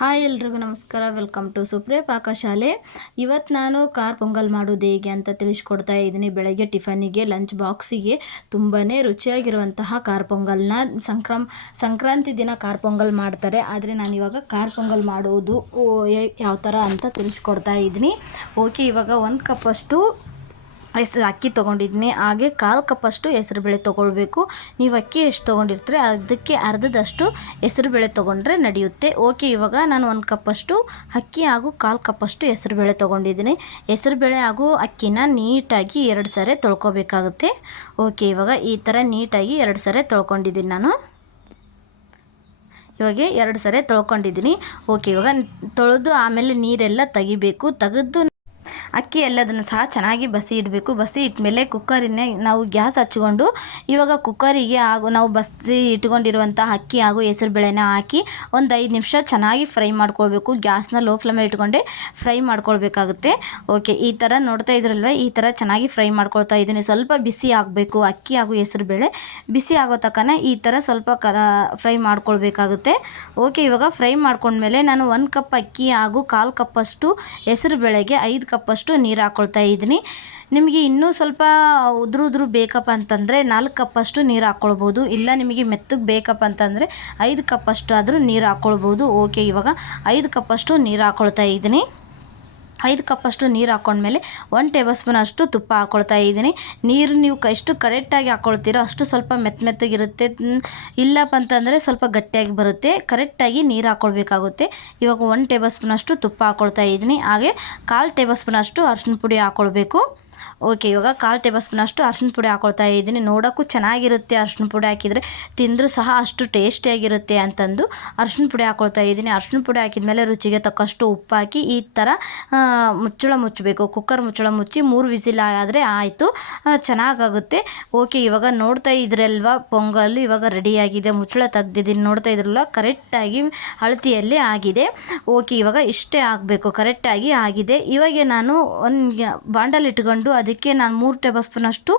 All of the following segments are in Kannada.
ಹಾಯ್ ಎಲ್ರಿಗೂ ನಮಸ್ಕಾರ. ವೆಲ್ಕಮ್ ಟು ಸುಪ್ರಿಯ ಪಾಕಶಾಲೆ ಇವತ್ತು ನಾನು ಕಾರ್ ಪೊಂಗಲ್ ಮಾಡೋದು ಹೇಗೆ ಅಂತ ತಿಳಿಸ್ಕೊಡ್ತಾ ಇದ್ದೀನಿ. ಬೆಳಗ್ಗೆ ಟಿಫನಿಗೆ ಲಂಚ್ ಬಾಕ್ಸಿಗೆ ತುಂಬಾ ರುಚಿಯಾಗಿರುವಂತಹ ಕಾರ್ ಪೊಂಗಲ್ನ. ಸಂಕ್ರಮ್, ಸಂಕ್ರಾಂತಿ ದಿನ ಕಾರ್ ಪೊಂಗಲ್ ಮಾಡ್ತಾರೆ. ಆದರೆ ನಾನು ಇವಾಗ ಕಾರ್ ಪೊಂಗಲ್ ಮಾಡೋದು ಯಾವ ಥರ ಅಂತ ತಿಳಿಸ್ಕೊಡ್ತಾ ಇದ್ದೀನಿ. ಓಕೆ ಇವಾಗ ಒಂದು ಕಪ್ಪಷ್ಟು ಹೆಸ್ರು ಅಕ್ಕಿ ತೊಗೊಂಡಿದ್ದೀನಿ ಹಾಗೆ ಕಾಲು ಕಪ್ಪಷ್ಟು ಹೆಸ್ರುಬೇಳೆ ತೊಗೊಳ್ಬೇಕು. ನೀವು ಅಕ್ಕಿ ಎಷ್ಟು ತೊಗೊಂಡಿರ್ತೀರಿ ಅದಕ್ಕೆ ಅರ್ಧದಷ್ಟು ಹೆಸ್ರುಬೇಳೆ ತೊಗೊಂಡ್ರೆ ನಡೆಯುತ್ತೆ. ಓಕೆ, ಇವಾಗ ನಾನು ಒಂದು ಕಪ್ಪಷ್ಟು ಅಕ್ಕಿ ಹಾಗೂ ಕಾಲು ಕಪ್ಪಷ್ಟು ಹೆಸ್ರುಬೇಳೆ ತೊಗೊಂಡಿದ್ದೀನಿ. ಹೆಸ್ರುಬೇಳೆ ಹಾಗೂ ಅಕ್ಕಿನ ನೀಟಾಗಿ ಎರಡು ಸಾರೆ ತೊಳ್ಕೊಬೇಕಾಗುತ್ತೆ. ಓಕೆ, ಇವಾಗ ಈ ಥರ ನೀಟಾಗಿ ಎರಡು ಸಾರೆ ತೊಳ್ಕೊಂಡಿದ್ದೀನಿ ನಾನು. ಇವಾಗ ಎರಡು ಸರಿ ತೊಳ್ಕೊಂಡಿದ್ದೀನಿ. ಓಕೆ, ಇವಾಗ ತೊಳೆದು ಆಮೇಲೆ ನೀರೆಲ್ಲ ತೆಗಿಬೇಕು. ತೆಗೆದು ಅಕ್ಕಿ ಎಲ್ಲದನ್ನು ಸಹ ಚೆನ್ನಾಗಿ ಬಸಿ ಇಡಬೇಕು. ಬಸಿ ಇಟ್ಟಮೇಲೆ ಕುಕ್ಕರಿನೇ ನಾವು ಗ್ಯಾಸ್ ಹಚ್ಕೊಂಡು ಇವಾಗ ಕುಕ್ಕರಿಗೆ ಹಾಗೂ ನಾವು ಬಸಿ ಇಟ್ಕೊಂಡಿರುವಂಥ ಅಕ್ಕಿ ಹಾಗೂ ಹೆಸರು ಬೇಳೆನ ಹಾಕಿ ಒಂದು ಐದು ನಿಮಿಷ ಚೆನ್ನಾಗಿ ಫ್ರೈ ಮಾಡ್ಕೊಳ್ಬೇಕು. ಗ್ಯಾಸ್ನ ಲೋ ಫ್ಲೇಮಲ್ಲಿ ಇಟ್ಕೊಂಡೆ ಫ್ರೈ ಮಾಡ್ಕೊಳ್ಬೇಕಾಗುತ್ತೆ. ಓಕೆ, ಈ ಥರ ನೋಡ್ತಾ ಇದ್ರಲ್ವ? ಈ ಥರ ಚೆನ್ನಾಗಿ ಫ್ರೈ ಮಾಡ್ಕೊಳ್ತಾ ಇದ್ದೀನಿ. ಸ್ವಲ್ಪ ಬಿಸಿ ಆಗಬೇಕು. ಅಕ್ಕಿ ಹಾಗೂ ಹೆಸರು ಬೇಳೆ ಬಿಸಿ ಆಗೋ ತಕ್ಕನ ಈ ಥರ ಸ್ವಲ್ಪ ಕ, ಫ್ರೈ ಮಾಡ್ಕೊಳ್ಬೇಕಾಗುತ್ತೆ. ಓಕೆ, ಇವಾಗ ಫ್ರೈ ಮಾಡ್ಕೊಂಡ್ಮೇಲೆ ನಾನು ಒಂದು ಕಪ್ ಅಕ್ಕಿ ಹಾಗೂ ಕಾಲು ಕಪ್ಪಷ್ಟು ಹೆಸರು ಬೇಳೆಗೆ ಐದು ಕಪ್ಪಷ್ಟು ನೀರು ಹಾಕ್ಕೊಳ್ತಾ ಇದ್ದೀನಿ ನಿಮಗೆ ಇನ್ನೂ ಸ್ವಲ್ಪ ಉದುರು ಉದುರು ಬೇಕಪ್ಪ ಅಂತಂದರೆ ನಾಲ್ಕು ಕಪ್ಪಷ್ಟು ನೀರು ಹಾಕ್ಕೊಳ್ಬೋದು ಇಲ್ಲ ನಿಮಗೆ ಮೆತ್ತಗೆ ಬೇಕಪ್ಪ ಅಂತಂದರೆ ಐದು ಕಪ್ಪಷ್ಟು ಆದರೂ ನೀರು ಹಾಕ್ಕೊಳ್ಬೋದು ಓಕೆ ಇವಾಗ ಐದು ಕಪ್ಪಷ್ಟು ನೀರು ಹಾಕ್ಕೊಳ್ತಾ ಇದ್ದೀನಿ ಐದು ಕಪ್ಪಷ್ಟು ನೀರು ಹಾಕ್ಕೊಂಡ್ಮೇಲೆ ಒನ್ ಟೇಬಲ್ ಸ್ಪೂನ್ ಅಷ್ಟು ತುಪ್ಪ ಹಾಕ್ಕೊಳ್ತಾ ಇದ್ದೀನಿ. ನೀರು ನೀವು ಎಷ್ಟು ಕರೆಕ್ಟಾಗಿ ಹಾಕ್ಕೊಳ್ತೀರೋ ಅಷ್ಟು ಸ್ವಲ್ಪ ಮೆತ್ತ ಮೆತ್ತಗಿರುತ್ತೆ. ಇಲ್ಲಪ್ಪ ಅಂತಂದರೆ ಸ್ವಲ್ಪ ಗಟ್ಟಿಯಾಗಿ ಬರುತ್ತೆ. ಕರೆಕ್ಟಾಗಿ ನೀರು ಹಾಕ್ಕೊಳ್ಬೇಕಾಗುತ್ತೆ ಇವಾಗ ಒನ್ ಟೇಬಲ್ ಸ್ಪೂನ್ ಅಷ್ಟು ತುಪ್ಪ ಹಾಕ್ಕೊಳ್ತಾ ಇದ್ದೀನಿ. ಹಾಗೆ ಕಾಲು ಟೇಬಲ್ ಸ್ಪೂನ್ ಅಷ್ಟು ಅರ್ಶಿನ ಪುಡಿ ಹಾಕ್ಕೊಳ್ಬೇಕು ಓಕೆ, ಇವಾಗ ಕಾಲು ಟೇಬಲ್ ಸ್ಪೂನ್ ಅಷ್ಟು ಅರ್ಶಿನ ಪುಡಿ ಹಾಕೊಳ್ತಾ ಇದ್ದೀನಿ. ನೋಡೋಕ್ಕೂ ಚೆನ್ನಾಗಿರುತ್ತೆ ಅರ್ಶಿನ ಪುಡಿ ಹಾಕಿದರೆ. ತಿಂದರೂ ಸಹ ಅಷ್ಟು ಟೇಸ್ಟಿಯಾಗಿರುತ್ತೆ ಅಂತಂದು ಅರ್ಶಿನ ಪುಡಿ ಹಾಕೊಳ್ತಾ ಇದ್ದೀನಿ. ಅರ್ಶಿನ ಪುಡಿ ಹಾಕಿದ ಮೇಲೆ ರುಚಿಗೆ ತಕ್ಕಷ್ಟು ಉಪ್ಪು ಹಾಕಿ ಈ ಥರ ಮುಚ್ಚಳ ಮುಚ್ಚಬೇಕು. ಕುಕ್ಕರ್ ಮುಚ್ಚಳ ಮುಚ್ಚಿ ಮೂರು ವಿಸಿಲ್ ಆದರೆ ಆಯಿತು. ಚೆನ್ನಾಗಾಗುತ್ತೆ. ಓಕೆ, ಇವಾಗ ನೋಡ್ತಾ ಇದ್ರಲ್ವ? ಪೊಂಗಲ್ ಇವಾಗ ರೆಡಿಯಾಗಿದೆ. ಮುಚ್ಚಳ ತೆಗ್ದಿದ್ದೀನಿ. ನೋಡ್ತಾ ಇದ್ರಲ್ಲ ಕರೆಕ್ಟಾಗಿ ಅಳತಿಯಲ್ಲಿ ಆಗಿದೆ. ಓಕೆ, ಇವಾಗ ಇಷ್ಟೇ ಆಗಬೇಕು ಕರೆಕ್ಟಾಗಿ ಆಗಿದೆ. ಇವಾಗ ನಾನು ಒಂದು ಬಾಂಡಲ್ ಇಟ್ಕೊಂಡು ಅದಕ್ಕೆ ನಾನು ಮೂರು ಟೇಬಲ್ ಸ್ಪೂನಷ್ಟು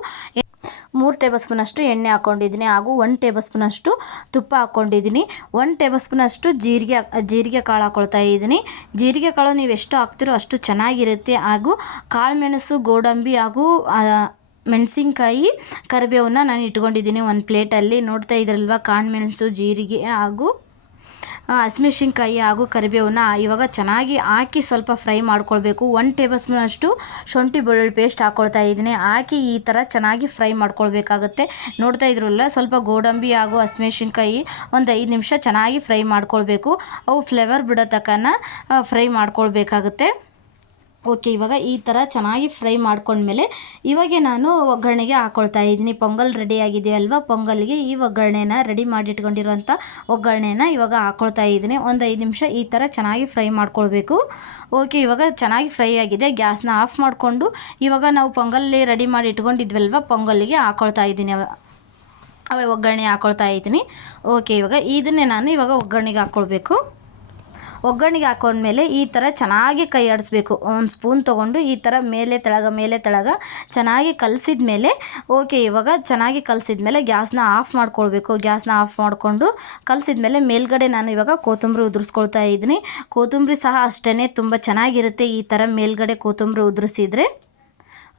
ಮೂರು ಟೇಬಲ್ ಸ್ಪೂನಷ್ಟು ಎಣ್ಣೆ ಹಾಕ್ಕೊಂಡಿದ್ದೀನಿ ಹಾಗೂ ಒನ್ ಟೇಬಲ್ ಸ್ಪೂನಷ್ಟು ತುಪ್ಪ ಹಾಕ್ಕೊಂಡಿದ್ದೀನಿ ಒನ್ ಟೇಬಲ್ ಸ್ಪೂನಷ್ಟು ಜೀರಿಗೆ ಜೀರಿಗೆ ಕಾಳು ಹಾಕ್ಕೊಳ್ತಾ ಇದ್ದೀನಿ. ಜೀರಿಗೆ ಕಾಳು ನೀವು ಎಷ್ಟು ಹಾಕ್ತಿರೋ ಅಷ್ಟು ಚೆನ್ನಾಗಿರುತ್ತೆ ಹಾಗೂ ಕಾಳುಮೆಣಸು, ಗೋಡಂಬಿ ಹಾಗೂ ಮೆಣಸಿನ್ಕಾಯಿ ಕರಿಬೇವನ್ನ ನಾನು ಇಟ್ಕೊಂಡಿದ್ದೀನಿ ಒಂದು ಪ್ಲೇಟಲ್ಲಿ. ನೋಡ್ತಾ ಇದ್ರಲ್ವ ಕಾಳುಮೆಣಸು, ಜೀರಿಗೆ ಹಾಗೂ ಹಸಿಮೆಣ್ಸಿನ್ಕಾಯಿ ಹಾಗೂ ಕರಿಬೇವನ್ನ ಇವಾಗ ಚೆನ್ನಾಗಿ ಹಾಕಿ ಸ್ವಲ್ಪ ಫ್ರೈ ಮಾಡ್ಕೊಳ್ಬೇಕು. ಒನ್ ಟೇಬಲ್ ಸ್ಪೂನ್ ಅಷ್ಟು ಶುಂಠಿ ಬೆಳ್ಳುಳ್ಳಿ ಪೇಸ್ಟ್ ಹಾಕ್ಕೊಳ್ತಾ ಇದ್ದೀನಿ. ಹಾಕಿ ಈ ಥರ ಚೆನ್ನಾಗಿ ಫ್ರೈ ಮಾಡ್ಕೊಳ್ಬೇಕಾಗುತ್ತೆ. ನೋಡ್ತಾ ಇದ್ರಲ್ಲ, ಸ್ವಲ್ಪ ಗೋಡಂಬಿ ಹಾಗೂ ಹಸಿಮೆಣ್ಸಿನ್ಕಾಯಿ ಒಂದು ಐದು ನಿಮಿಷ ಚೆನ್ನಾಗಿ ಫ್ರೈ ಮಾಡ್ಕೊಳ್ಬೇಕು. ಅವು ಫ್ಲೇವರ್ ಬಿಡೋ ತಕ್ಕನ ಫ್ರೈ ಮಾಡ್ಕೊಳ್ಬೇಕಾಗುತ್ತೆ. ಓಕೆ, ಇವಾಗ ಈ ಥರ ಚೆನ್ನಾಗಿ ಫ್ರೈ ಮಾಡ್ಕೊಂಡ್ಮೇಲೆ ಇವಾಗೆ ನಾನು ಒಗ್ಗರಣೆಗೆ ಹಾಕೊಳ್ತಾ ಇದ್ದೀನಿ. ಪೊಂಗಲ್ ರೆಡಿ ಆಗಿದೆ ಅಲ್ವಾ? ಪೊಂಗಲ್ಗೆ ಈ ಒಗ್ಗರಣೆನ ರೆಡಿ ಮಾಡಿಟ್ಕೊಂಡಿರುವಂಥ ಒಗ್ಗರಣೆನ ಇವಾಗ ಹಾಕೊಳ್ತಾ ಇದ್ದೀನಿ. ಒಂದು ಐದು ನಿಮಿಷ ಈ ಥರ ಚೆನ್ನಾಗಿ ಫ್ರೈ ಮಾಡ್ಕೊಳ್ಬೇಕು. ಓಕೆ, ಇವಾಗ ಚೆನ್ನಾಗಿ ಫ್ರೈ ಆಗಿದೆ. ಗ್ಯಾಸ್ನ ಆಫ್ ಮಾಡಿಕೊಂಡು ಇವಾಗ ನಾವು ಪೊಂಗಲ್ಲಿ ರೆಡಿ ಮಾಡಿ ಇಟ್ಕೊಂಡಿದ್ವಲ್ವ? ಪೊಂಗಲ್ಲಿಗೆ ಹಾಕ್ಕೊಳ್ತಾ ಇದ್ದೀನಿ. ಅವ ಒಗ್ಗರಣೆ ಹಾಕೊಳ್ತಾ ಇದ್ದೀನಿ. ಓಕೆ, ಇವಾಗ ಇದನ್ನೇ ನಾನು ಇವಾಗ ಒಗ್ಗರಣೆಗೆ ಹಾಕ್ಕೊಳ್ಬೇಕು ಒಗ್ಗರಣೆಗೆ ಹಾಕೊಂಡ್ಮೇಲೆ ಈ ಥರ ಚೆನ್ನಾಗಿ ಕೈ ಆಡಿಸ್ಬೇಕು. ಒಂದು ಸ್ಪೂನ್ ತೊಗೊಂಡು ಈ ಥರ ಮೇಲೆ ತೆಳಗ ಮೇಲೆ ತೆಳಗ ಚೆನ್ನಾಗಿ ಕಲಸಿದ ಮೇಲೆ ಓಕೆ ಇವಾಗ ಚೆನ್ನಾಗಿ ಕಲಸಿದ ಮೇಲೆ ಗ್ಯಾಸ್ನ ಆಫ್ ಮಾಡ್ಕೊಳ್ಬೇಕು. ಗ್ಯಾಸ್ನ ಆಫ್ ಮಾಡಿಕೊಂಡು ಕಲಸಿದ ಮೇಲೆ ಮೇಲ್ಗಡೆ ನಾನು ಇವಾಗ ಕೊತ್ತಂಬರಿ ಉದುರಿಸ್ಕೊಳ್ತಾ ಇದ್ದೀನಿ. ಕೊತ್ತಂಬರಿ ಸಹ ಅಷ್ಟೇ ತುಂಬ ಚೆನ್ನಾಗಿರುತ್ತೆ ಈ ಥರ ಮೇಲ್ಗಡೆ ಕೊತ್ತಂಬರಿ ಉದುರಿಸಿದ್ರೆ.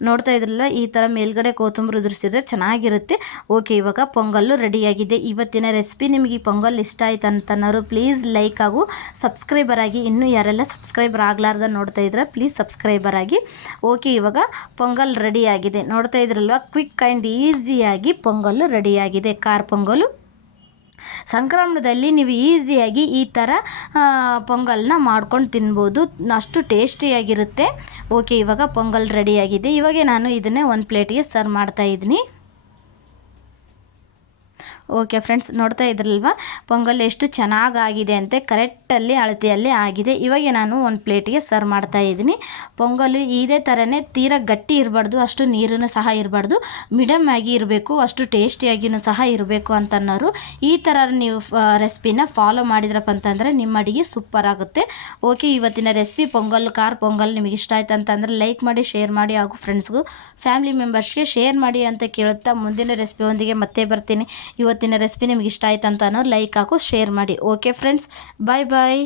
ನೋಡ್ತಾ ಇದ್ರಲ್ಲ ಈ ಥರ ಮೇಲ್ಗಡೆ ಕೊತ್ತಂಬರಿ ಉದುರಿಸಿದ್ರೆ ಚೆನ್ನಾಗಿರುತ್ತೆ. ಓಕೆ ಇವಾಗ ಪೊಂಗಲ್ಲು ರೆಡಿಯಾಗಿದೆ ಇವತ್ತಿನ ರೆಸಿಪಿ ನಿಮಗೆ ಈ ಪೊಂಗಲ್ ಇಷ್ಟ ಆಯ್ತು ಅಂತನೋರು ಪ್ಲೀಸ್ ಲೈಕ್ ಹಾಗೂ ಸಬ್ಸ್ಕ್ರೈಬರ್ ಆಗಿ ಇನ್ನೂ ಯಾರೆಲ್ಲ ಸಬ್ಸ್ಕ್ರೈಬರ್ ಆಗಲಾರ್ದ ನೋಡ್ತಾ ಇದ್ರೆ ಪ್ಲೀಸ್ ಸಬ್ಸ್ಕ್ರೈಬರ್ ಆಗಿ. ಓಕೆ ಇವಾಗ ಪೊಂಗಲ್ ರೆಡಿಯಾಗಿದೆ ನೋಡ್ತಾ ಇದ್ರಲ್ವ? ಕ್ವಿಕ್ ಆ್ಯಂಡ್ ಈಸಿಯಾಗಿ ಪೊಂಗಲ್ಲು ರೆಡಿಯಾಗಿದೆ ಕಾರ್ ಪೊಂಗಲು? ಸಂಕ್ರಮಣದಲ್ಲಿ ನೀವು ಈಸಿಯಾಗಿ ಈ ಥರ ಪೊಂಗಲ್ನ ಮಾಡ್ಕೊಂಡು ತಿನ್ಬೋದು. ಅಷ್ಟು ಟೇಸ್ಟಿಯಾಗಿರುತ್ತೆ. ಓಕೆ, ಇವಾಗ ಪೊಂಗಲ್ ರೆಡಿಯಾಗಿದೆ ಇವಾಗ ನಾನು ಇದನ್ನೇ ಒಂದು ಪ್ಲೇಟಿಗೆ ಸರ್ವ್ ಮಾಡ್ತಾಯಿದ್ದೀನಿ ಓಕೆ ಫ್ರೆಂಡ್ಸ್ ನೋಡ್ತಾ ಇದ್ರಲ್ವ? ಪೊಂಗಲ್ ಎಷ್ಟು ಚೆನ್ನಾಗಾಗಿದೆ ಅಂತೆ ಕರೆಕ್ಟಲ್ಲಿ ಅಳತೆಯಲ್ಲಿ ಆಗಿದೆ. ಇವಾಗ ನಾನು ಒಂದು ಪ್ಲೇಟಿಗೆ ಸರ್ವ್ ಮಾಡ್ತಾ ಇದ್ದೀನಿ. ಪೊಂಗಲು ಇದೇ ಥರನೇ ತೀರ ಗಟ್ಟಿ ಇರಬಾರ್ದು, ಅಷ್ಟು ನೀರನ್ನು ಸಹ ಇರಬಾರ್ದು ಮೀಡಿಯಮ್ ಆಗಿ ಇರಬೇಕು, ಅಷ್ಟು ಟೇಸ್ಟಿಯಾಗಿಯೂ ಸಹ ಇರಬೇಕು ಅಂತನ್ನೋರು. ಈ ಥರ ನೀವು ರೆಸಿಪಿನ ಫಾಲೋ ಮಾಡಿದ್ರಪ್ಪ ಅಂತಂದರೆ ನಿಮ್ಮ ಅಡಿಗೆ ಸೂಪರ್ ಆಗುತ್ತೆ. ಓಕೆ ಇವತ್ತಿನ ರೆಸಿಪಿ ಪೊಂಗಲ್ ಕಾರ್ ಪೊಂಗಲ್ ನಿಮಗೆ ಇಷ್ಟ ಆಯ್ತು ಅಂತಂದರೆ ಲೈಕ್ ಮಾಡಿ ಶೇರ್ ಮಾಡಿ, ಹಾಗೂ ಫ್ರೆಂಡ್ಸ್ಗೂ ಫ್ಯಾಮಿಲಿ ಮೆಂಬರ್ಸ್ಗೆ ಶೇರ್ ಮಾಡಿ ಅಂತ ಕೇಳುತ್ತಾ ಮುಂದಿನ ರೆಸಿಪಿಯೊಂದಿಗೆ ಮತ್ತೆ ಬರ್ತೀನಿ. ಇವತ್ತು ಇವತ್ತಿನ ರೆಸಿಪಿ ನಿಮ್ಗೆ ಇಷ್ಟ ಆಯ್ತು ಅಂತ ಅನ್ನೋ ಲೈಕ್ ಹಾಕು ಶೇರ್ ಮಾಡಿ. ಓಕೆ ಫ್ರೆಂಡ್ಸ್ ಬಾಯ್ ಬಾಯ್